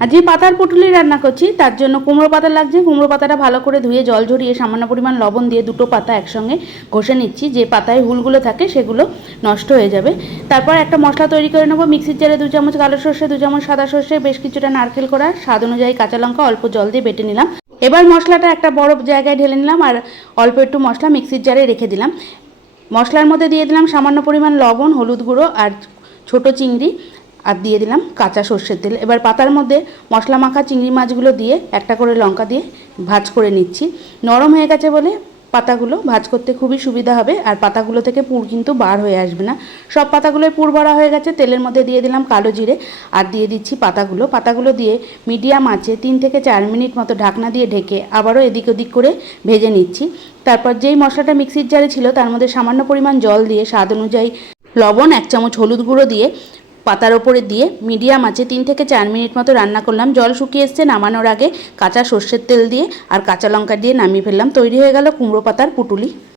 আর যে পাতার পুটুলি রান্না করছি তার জন্য কুমড়ো পাতা লাগছে। কুমড়ো পাতাটা ভালো করে ধুয়ে জল ঝরিয়ে সামান্য পরিমাণ লবণ দিয়ে দুটো পাতা একসঙ্গে ঘষে নিচ্ছি। যে পাতায় হুলগুলো থাকে সেগুলো নষ্ট হয়ে যাবে। তারপর একটা মশলা তৈরি করে নেবো। মিক্সির জারে 2 চামচ কালো সর্ষে, 2 চামচ সাদা সর্ষে, বেশ কিছুটা নারকেল করা, স্বাদ অনুযায়ী কাঁচা লঙ্কা অল্প জল দিয়ে বেটে নিলাম। এবার মশলাটা একটা বড় জায়গায় ঢেলে নিলাম আর অল্প একটু মশলা মিক্সির জারে রেখে দিলাম। মশলার মধ্যে দিয়ে দিলাম সামান্য পরিমাণ লবণ, হলুদ গুঁড়ো আর ছোটো চিংড়ি, আর দিয়ে দিলাম কাঁচা সর্ষের তেল। এবার পাতার মধ্যে মশলা মাখা চিংড়ি মাছগুলো দিয়ে একটা করে লঙ্কা দিয়ে ভাজ করে নিচ্ছি। নরম হয়ে গেছে বলে পাতাগুলো ভাজ করতে খুবই সুবিধা হবে, আর পাতাগুলো থেকে পুর কিন্তু বার হয়ে আসবে না। সব পাতাগুলোই পুর ভরা হয়ে গেছে। তেলের মধ্যে দিয়ে দিলাম কালো জিরে আর দিয়ে দিচ্ছি পাতাগুলো দিয়ে মিডিয়াম আঁচে 3 থেকে 4 মিনিট মতো ঢাকনা দিয়ে ঢেকে আবারও এদিক ওদিক করে ভেজে নিচ্ছি। তারপর যেই মশলাটা মিক্সির জারে ছিল তার মধ্যে সামান্য পরিমাণ জল দিয়ে স্বাদ অনুযায়ী লবণ, 1 চামচ হলুদ গুঁড়ো দিয়ে পাতার ওপরে দিয়ে মিডিয়াম আঁচে 3 থেকে 4 মিনিট মতো রান্না করলাম। জল শুকিয়ে এসছে, নামানোর আগে কাঁচা সর্ষের তেল দিয়ে আর কাঁচা লঙ্কা দিয়ে নামিয়ে ফেললাম। তৈরি হয়ে গেল কুমড়ো পাতার পুটুলি।